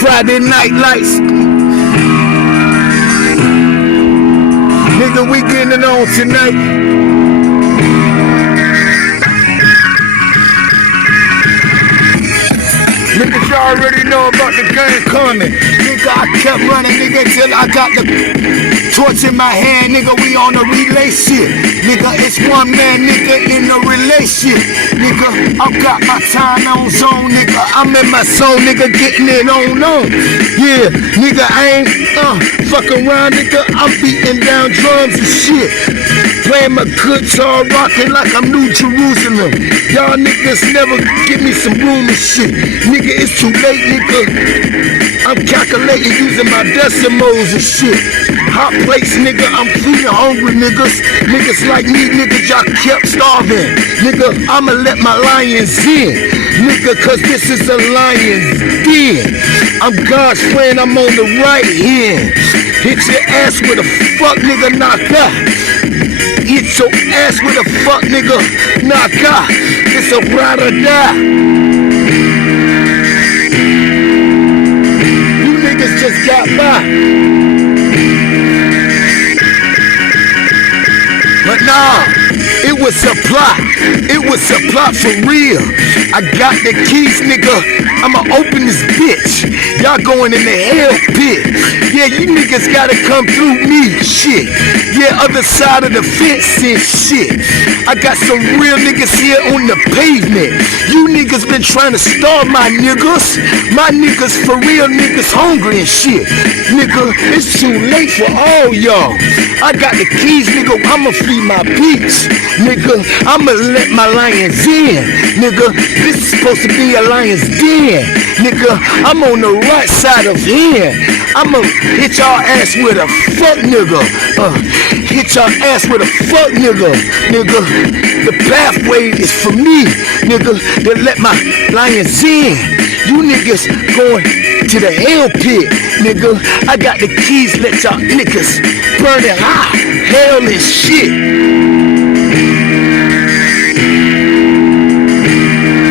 Friday night lights. Nigga, we getting it on tonight. Niggas, you already know about the game coming. Nigga, I kept running, nigga, till I got the torch in my hand. Nigga, we on a relay shit. Nigga, it's one man, nigga, in a relationship. Nigga, I got my time on zone, nigga. I'm in my zone, nigga, getting it on. Yeah, nigga, I ain't fucking around, nigga. I'm beating down drums and shit. Playing my guitar, rocking like I'm New Jerusalem. Y'all niggas never give me some room and shit. Nigga, it's too late, nigga. I'm calculating using my decimals and shit. Hot plates, nigga, I'm feeding hungry niggas. Niggas like me, nigga, y'all kept starving. Nigga, I'ma let my lions in. Nigga, cause this is a lion's den. I'm God's friend, I'm on the right hand. Hit your ass with a fuck nigga knock out. Hit your ass with a fuck nigga knock out. It's a ride or die. You niggas just got by. But nah, it was a plot. It was a plot for real. I got the keys, nigga. I'ma open this bitch. Y'all going in the hell pit. Yeah, you niggas gotta come through me, shit. Yeah, other side of the fence and shit. I got some real niggas here on the pavement. You niggas been trying to starve my niggas. My niggas for real niggas hungry and shit. Nigga, it's too late for all y'all. I got the keys, nigga. I'ma feed my peeps. Nigga, I'ma let my lions in. Nigga, this is supposed to be a lion's den. Nigga, I'm on the right side of here. I'ma hit y'all ass with a fuck nigga. Hit y'all ass with a fuck nigga. Nigga, the pathway is for me. Nigga, to let my lions in. You niggas going to the hell pit. Nigga, I got the keys, let y'all niggas burn it hot. Hell and shit.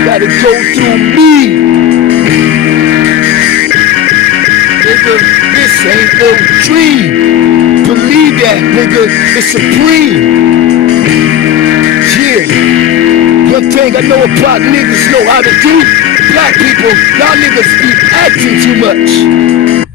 Gotta go through me. Nigga, this ain't no dream. Believe that, nigga, it's supreme. Yeah. One thing I know about niggas know how to do. Black people, y'all niggas be acting too much.